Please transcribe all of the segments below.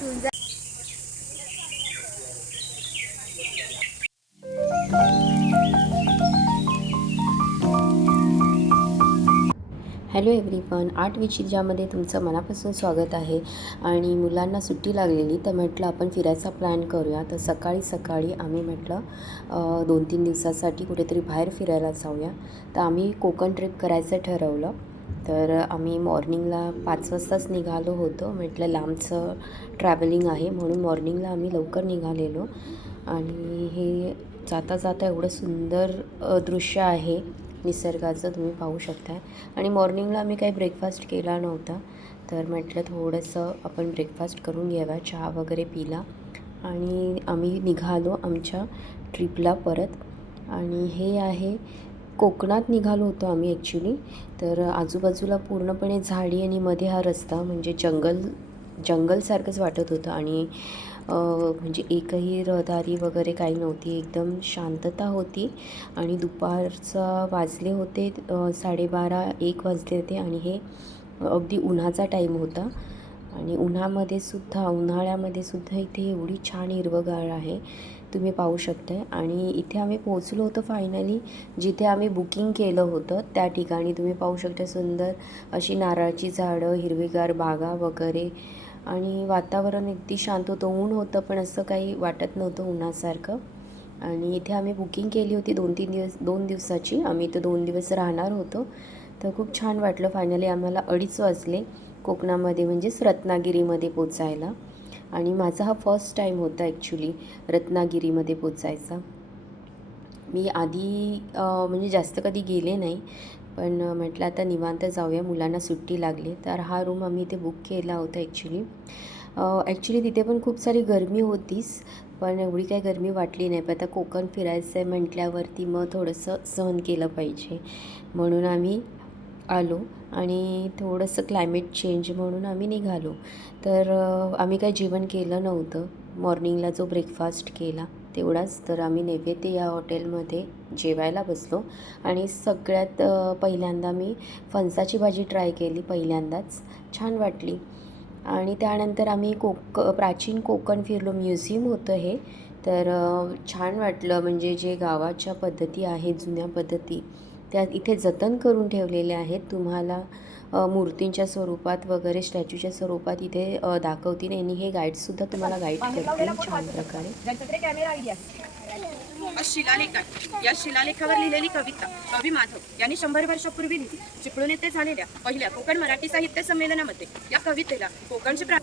घेऊन जा hello everyone art विचिजामध्ये ज्यामध्ये तुमचं मनापासून स्वागत आहे आणि मुलांना सुट्टी लागलेली तर म्हटलं आपण फिरायचा प्लॅन करूया. तर सकाळी सकाळी आम्ही म्हटलं दोन तीन दिवसासाठी कुठेतरी बाहेर फिरायला जाऊया. तर आम्ही कोकण ट्रिप करायचं ठरवलं. तर आम्ही मॉर्निंगला पाच वाजताच निघालो होतो. म्हटलं लांबचं ट्रॅव्हलिंग आहे म्हणून मॉर्निंगला आम्ही लवकर निघालेलो. आणि हे जाता जाता एवढं सुंदर दृश्य आहे निसर्गाचं तुम्ही पाहू शकता आणि मॉर्निंगला आम्ही काही ब्रेकफास्ट केला नव्हता. तर म्हटलं थोडंसं आपण ब्रेकफास्ट करून घ्यावा चहा वगैरे पिला. आणि आम्ही निघालो आमच्या ट्रिपला परत. आणि हे आहे कोकणात निघालो होतो आम्ही ॲक्च्युली तर आजूबाजूला पूर्णपणे झाडी आणि मध्ये हा रस्ता म्हणजे जंगल जंगलसारखंच वाटत होतं आणि म्हणजे एकही रहदारी वगैरे काही नव्हती. एकदम शांतता होती आणि दुपारचा वाजले होते साडेबारा एक वाजले होते आणि हे अगदी उन्हाचा टाईम होता. आणि उन्हामध्ये सुद्धा उन्हाळ्यामध्ये सुद्धा इथे एवढी छान हिरवंगार आहे. तुम्ही पाहू शकताय. आणि इथे आम्ही पोहोचलो होतो फायनली जिथे आम्ही बुकिंग केलं होतं त्या ठिकाणी तुम्ही पाहू शकता सुंदर अशी नारळाची झाडं हिरवीगार बागा वगैरे. आणि वातावरण अगदी शांत होतं ऊन होतं पण असं काही वाटत नव्हतं उन्हासारखं. आणि इथे आम्ही बुकिंग केली होती दोन तीन दिवस दोन दिवसाची. आम्ही इथं दोन दिवस राहणार होतो. तर खूप छान वाटलं फायनली आम्हाला अडीच वाजले. कोकणामध्ये म्हणजेच रत्नागिरीमध्ये पोचायला. आणि माझा हा फर्स्ट टाईम होता ॲक्च्युली रत्नागिरीमध्ये पोचायचा. मी आधी म्हणजे जास्त कधी गेले नाही पण म्हटलं आता निवांत जाऊया मुलांना सुट्टी लागली. तर हा रूम आम्ही इथे बुक केला होता ॲक्च्युली ॲक्च्युली तिथे पण खूप सारी गरमी होतीच पण एवढी काही गरमी वाटली नाही. पण आता कोकण फिरायचं आहे म्हटल्यावरती मग थोडंसं सहन केलं पाहिजे. म्हणून आम्ही आलो. आणि थोडंसं क्लायमेट चेंज म्हणून आम्ही निघालो. तर आम्ही काय जेवण केलं नव्हतं. मॉर्निंगला जो ब्रेकफास्ट केला तेवढाच. तर आम्ही नैवेद्य या हॉटेलमध्ये जेवायला बसलो. आणि सगळ्यात पहिल्यांदा मी फणसाची भाजी ट्राय केली पहिल्यांदाच. छान वाटली. आणि त्यानंतर आम्ही कोक प्राचीन कोकण फिरलो. म्युझियम होतं हे. तर छान वाटलं. म्हणजे जे गावाच्या पद्धती आहेत जुन्या पद्धती त्या इथे जतन करून ठेवलेल्या आहेत. तुम्हाला मूर्तींच्या स्वरूपात वगैरे स्टॅच्यूच्या स्वरूपात इथे दाखवतील. आणि हे गाईडसुद्धा तुम्हाला गाईड करतील. छान प्रकारे. शिलालेख या शिलालेखावर लिहिलेली कविता कवी माधव यांनी शंभर वर्षापूर्वी लिहिली. चिपळूण येथे झालेल्या पहिल्या कोकण मराठी साहित्य संमेलनामध्ये या कवितेला कोकणचे प्रा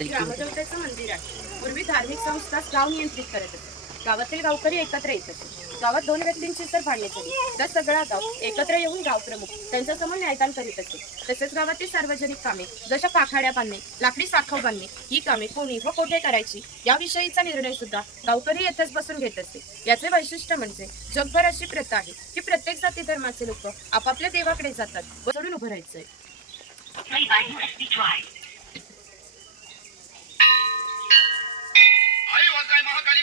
ग्रामदेवतेचं मंदिर आहे. पूर्वी धार्मिक संस्थाच गाव नियंत्रित करत असत गावातील गावकरी एकत्र येत असत गावात दोन व्यक्तींची जर भांडणे झाली. तर सगळा गाव एकत्र येऊन गाव प्रमुख त्यांच्यासमोर न्यायदान करीत असते तसेच गावातील सार्वजनिक कामे जशा पाखाड्या बांधणे लाकडी साखव बांधणे ही कामे कोणी व कोठे करायची याविषयीचा निर्णय सुद्धा गावकरी येथेच बसून घेत असते याचे वैशिष्ट्य म्हणजे जगभर अशी प्रथा आहे की प्रत्येक जाती धर्माचे लोक आपापल्या देवाकडे जातात व सोडून उभं राहायचंय.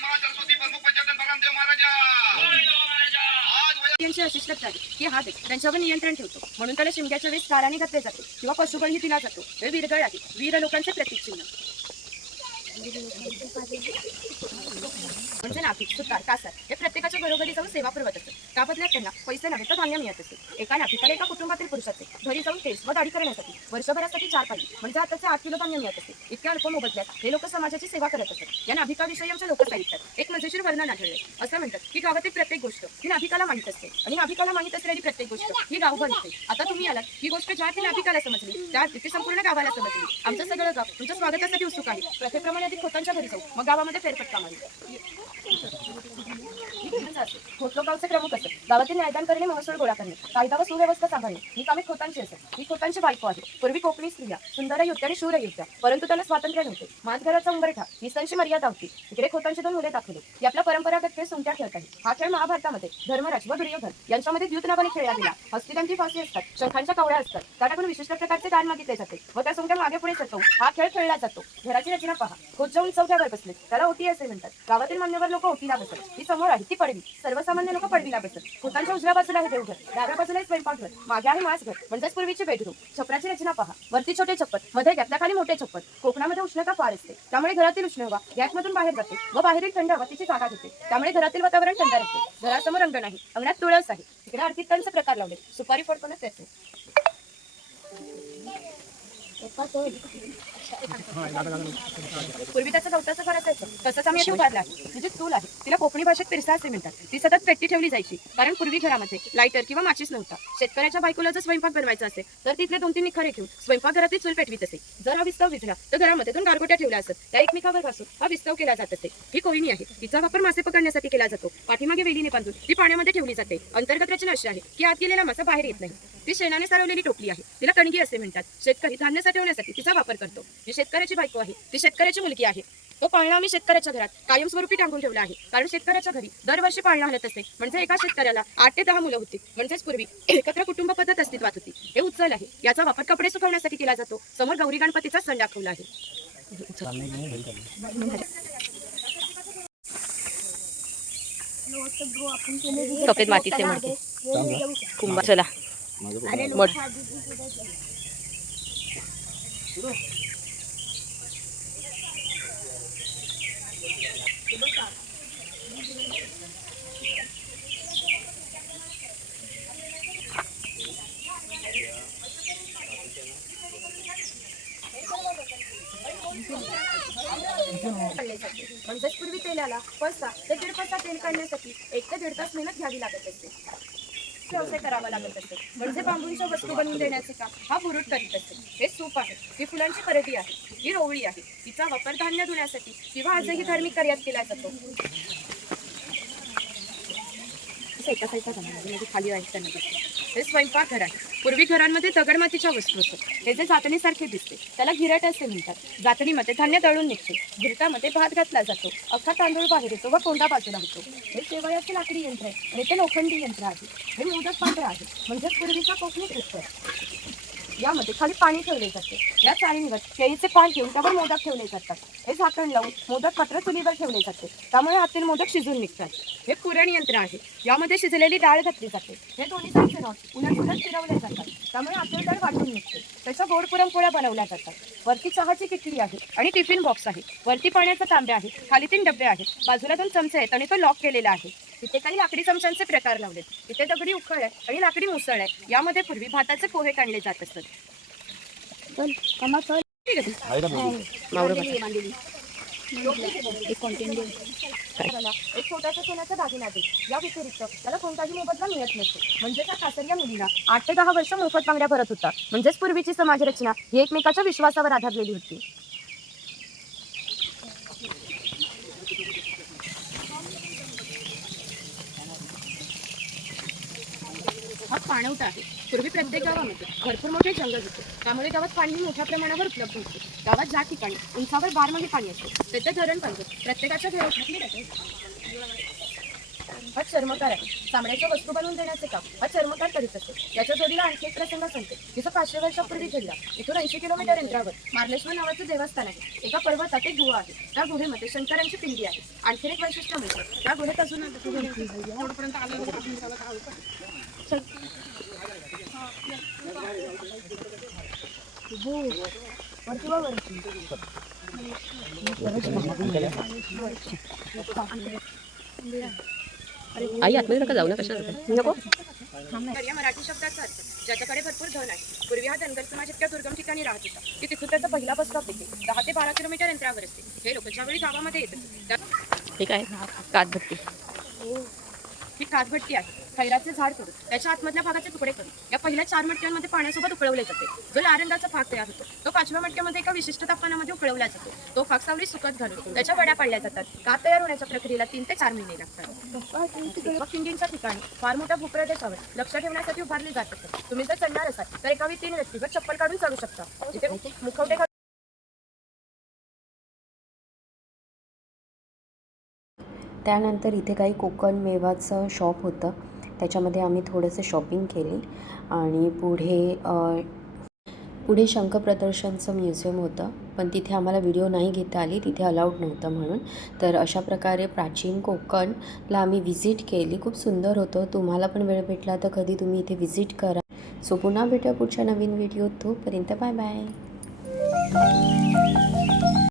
महासरस्वती प्रमुख बलरामदेव महाराजा. आहे की हा देव त्यांच्यावर नियंत्रण ठेवतो. म्हणून त्याला शिमग्याच्या वेळेस काराने घातले जाते किंवा पशुबळी दिला जातो. हे वीरगळ आहे. वीर लोकांचे प्रतीक चिन्ह. म्हणजे नाभिक सुतार कासार हे प्रत्येकाच्या बरोबरी जाऊन सेवा पुरवत असतात त्या बदल्यात त्यांना? पैसे नव्हे तर धान्य मिळत असते. एका नाभिकाला एका कुटुंबातील पुरुषाचे. घरी जाऊन केस व दाढी करण्यासाठी वर्षभरासाठी चार पाणी म्हणजे आताचे आठ किलो धान्य मिळत असते. इतक्या अल्प मोबदल्यात हे लोक समाजाची सेवा करत असतात. या नाभिकाविषयी आमच्या लोकसाहित्यात एक मजेशीर वर्णन आढळले असं म्हणतात की गावातील प्रत्येक गोष्ट ही नाभिकाला माहीत असते. आणि नाभिकाला माहीत असलेली प्रत्येक गोष्ट ही गावभर असते. आता तुम्ही आलात. ही गोष्ट ज्या ती नाभिकाला समजली त्या ती संपूर्ण गावाला समजली. आमचं सगळं गाव तुमच्या स्वागतासाठी उत्सुक आहे. प्रथेप्रमाणे आधी खोतांच्या घरी जाऊ. मग गावामध्ये फेरफटका मारू. खोत गावचे प्रमुख असत गावातील न्यायदान करणे महसूल गोळा करणे कायदा व सुव्यवस्था सांभाळणे ही कामे खोतांची असत ही खोतांची बायको आहे पूर्वी कोकणी स्त्रिया सुंदर युद्ध आणि शूर युद्ध परंतु त्यांना स्वातंत्र्य नव्हते. माझघराचा उंबरठा निसांची मर्यादा होती. इकडे खोतांची दोन मुले दाखवली. ही आपला परंपरागत खेळ सुंट्या खेळत आहे हा खेळ महाभारतामध्ये धर्मराज व दुर्योधन यांच्यामध्ये द्युत नावाने खेळला गेला. हस्तिदांची फाशी असतात. शंखांच्या कवड्या असतात. त्या विशिष्ट प्रकारचे दान मागितले जाते व त्या संख्या मागे पुढे जातो हा खेळ खेळला जातो. घराची रचना पहा. खोत जाऊन चौथ्यावर बसले. त्याला ओटी असे म्हणतात. गावातील मान्यवर लोक ओटीला बसतात. ही समोर आहे. ती पडवी. सर्वसामान्य लोक पडवीला बसत. खोतांच्या उजव्या बाजूला आहे देवघर. डाव्या बाजूला आहे स्वयंपाकघर मागे आहे मासघर. म्हणजेच पूर्वीचे बेडरूम. छपराची रचना पहा. वरती छोटे छप्पत मध्ये गॅपल्या खाली मोठे छप्पत कोकणामध्ये उष्णता फार असते. त्यामुळे घरातील उष्ण हवा गॅसमधून बाहेर जाते व बाहेरील थंड हवा तिची जागा घेते. त्यामुळे घरातील वातावरण थंड राहते. घरासमोर अंगण आहे अंगणात तुळस आहे. तिकडे आर्थिकांचे प्रकार लावले. सुपारी फडकवण्यात त्याचे. पूर्वी त्याचं गवताचं घर असायचं. तसंच आम्ही उभारला म्हणजे चूल आहे. तिला कोकणी भाषेत पिरसा असे म्हणतात. ती सतत पेटी ठेवली जायची. कारण पूर्वी घरामध्ये लायटर किंवा माचीस नव्हता. शेतकऱ्याच्या बायकोला जर स्वयंपाक बनवायचा असेल तर तिथले दोन तीन निखारे घेऊन स्वयंपाकघरातील चूल पेटवीत असे. जर हा विस्तव विझला तर घरामध्ये दोन गारगोट्या ठेवल्या असत. त्या एकमेकावर घासून हा विस्तव केला जात असे. ही कोहिणी आहे. तिचा वापर मासे पकडण्यासाठी केला जातो. पाठीमागे वेलीने बांधून ती पाण्यामध्ये ठेवली जाते. अंतर्गत रचना अशी आहे की आत गेलेला मासा बाहेर येत नाही. ती शेणाने सारवलेली टोपली आहे. तिला कणगी असे म्हणतात. शेतकरी धान्य साठवण्यासाठी तिचा वापर करतो. शेतकरी शेतकऱ्याची बायको आहे. ती शेतकऱ्याची मुलगी आहे. तो पाळणा आम्ही शेतकऱ्याच्या घरात कायमस्वरूपी टांगून ठेवला आहे. कारण शेतकऱ्याच्या घरी दरवर्षी पाळणा हलत असते. म्हणजे एका शेतकऱ्याला आठ ते दहा मुलं होती. म्हणजेच पूर्वी एकत्र कुटुंब पद्धत अस्तित्वात होती. हे उचल आहे. याचा वापर कपडे सुकवण्यासाठी केला जातो. समोर गौरी गणपतीचा सण दाखवला आहे. सफेद मातीचे मडके कुंभा चला. मड काढले जाते म्हणजेच पूर्वी तेलाला पळसा ते दीड पळसा तेल काढण्यासाठी एक ते दीड तास मेहनत घ्यावी लागत असते. व्यवसाय करावा लागत असते. म्हणजे बांबूंच्या वस्तू बनवून देण्याचे काम हा बुरुट करीत असते. हे सूप आहे ही फुलांची परटी आहे ही रोवळी आहे. तिचा वापर धान्य धुण्यासाठी किंवा आजही धार्मिक कार्यात केला जातो. एका खाली आहे त्यांना हे स्वयंपाकघर आहे पूर्वी घरांमध्ये दगडमातीच्या वस्तू असतात हे जे जातणीसारखे दिसते त्याला गिरट असे म्हणतात. जातणीमध्ये धान्य दळून निघते. गिरटामध्ये भात घातला जातो. अख्खा तांदूळ बाहेर येतो व कोंडा बाजूला होतो. हे शेवयाचे लाकडी यंत्र आहे आणि ते लोखंडी यंत्र आहे. हे मोदक पांढरं आहे. म्हणजे पूर्वीचा कोकणी दृश्य यामध्ये खाली पाणी ठेवले जाते. या चाळणीवर केळीचे पान ठेवून त्यावर मोदक ठेवले जातात. हे झाकण लावून मोदक पत्र चुलीवर ठेवले जाते. त्यामुळे हातील मोदक शिजून निघतात. हे पुरण यंत्र आहे. यामध्ये शिजलेली डाळ घातली जाते. हे दोन्ही साईडचे रॉड उलट उलट फिरवले जातात. त्यामुळे डाळ वाटून निघते त्याच्या गोड पुरणपोळ्या बनवल्या जातात. वरती चहाची किटली आहे आणि टिफिन बॉक्स आहे. वरती पाण्याचा तांबे आहे खाली तीन डबे आहेत. बाजूला दोन चमचे आहेत आणि तो लॉक केलेला आहे. तिथे काही लाकडी चमच्यांचे प्रकार लावलेत. तिथे दगडी उखळ आहे आणि लाकडी मुसळ आहे. यामध्ये पूर्वी भाताचे पोहे काढले जात असत. एक छोटासा सोन्याचा दागिना दे या व्यतिरिक्त त्याला कोणताही मोबदला मिळत नसतो. म्हणजे त्या कासरिया मुलीला आठ ते दहा वर्ष मोफत बांगड्या भरत होता. म्हणजेच पूर्वीची समाज रचना ही एकमेकाच्या विश्वासावर आधारलेली होती. हा पाणवटा आहे. पूर्वी प्रत्येक गावामध्ये भरपूर मोठे जंगल होते. त्यामुळे गावात पाणी मोठ्या प्रमाणावर उपलब्ध होते. गावात ज्या ठिकाणी उंचावर बारमध्ये पाणी असते तेथे धरण पाहिजे प्रत्येकाच्या घरात हा चर्मकार आहे. चामड्याच्या वस्तू बनवून देण्याचे काम हा चर्मकार करीत असतो. याच्या जोडीला आणखी एक प्रसंग सांगते. जिथं पाचशे वर्षापूर्वी घडला इथून ऐंशी किलोमीटर अंतरावर मार्लेश्वर नावाचं देवस्थान आहे. एका पर्वतात एक गुहा आहे. त्या गुहेमध्ये शंकरांची पिंडी आहे. आणखी एक वैशिष्ट्य म्हणजे त्या गुहेत अजून आई आतमध्ये नका जाऊ ना कशाला नको. मराठी शब्दाचा अर्थ ज्याच्याकडे भरपूर धन आहे. पूर्वी हा धनगर समाज इतक्या दुर्गम ठिकाणी राहत होता. की तिथून त्याचा पहिला बस स्टॉप येते. दहा ते बारा किलोमीटर अंतरावर असते. हे लोक ज्यावेळी गावामध्ये येत असते त्या- हे काय? कातभट्टी ही कातभट्टी आहे. खैराचे झाड करून त्याच्या आतमधल्या भागाचे तुकडे करून या पहिल्या चार मटक्यांमध्ये पाण्यासोबत उकळवले जाते. जो नारंगाचा भाग तयार होतो तो पाचव्या मटक्यामध्ये एका विशिष्ट तापमानामध्ये उकळवला जातो. तो भाग सावली सुकत घालून त्याच्या वड्या पाडल्या जातात. कात तयार होण्याच्या प्रक्रियेला तीन ते चार महिने लागतात. ठिबक ठिकाणी फार मोठ्या भूप्रदेशावर लक्ष ठेवण्यासाठी उभारली जात असतात तुम्ही जर चढणार असाल तर एका तीन व्यक्तीवर चप्पल काढून चढू शकता. मुखवटे त्यानंतर इथे काही कोकण मेवाचं शॉप होतं. त्याच्यामध्ये आम्ही थोडंसं शॉपिंग केली. आणि पुढे पुढे शंख प्रदर्शनचं म्युझियम होतं. पण तिथे आम्हाला व्हिडिओ नाही घेता आली. तिथे अलाउड नव्हतं म्हणून. तर अशा प्रकारे प्राचीन कोकणला आम्ही व्हिजिट केली. खूप सुंदर होतं. तुम्हाला पण वेळ भेटला तर कधी तुम्ही इथे व्हिजिट करा. सो पुन्हा भेटूया पुढच्या नवीन व्हिडिओ तोपर्यंत बाय बाय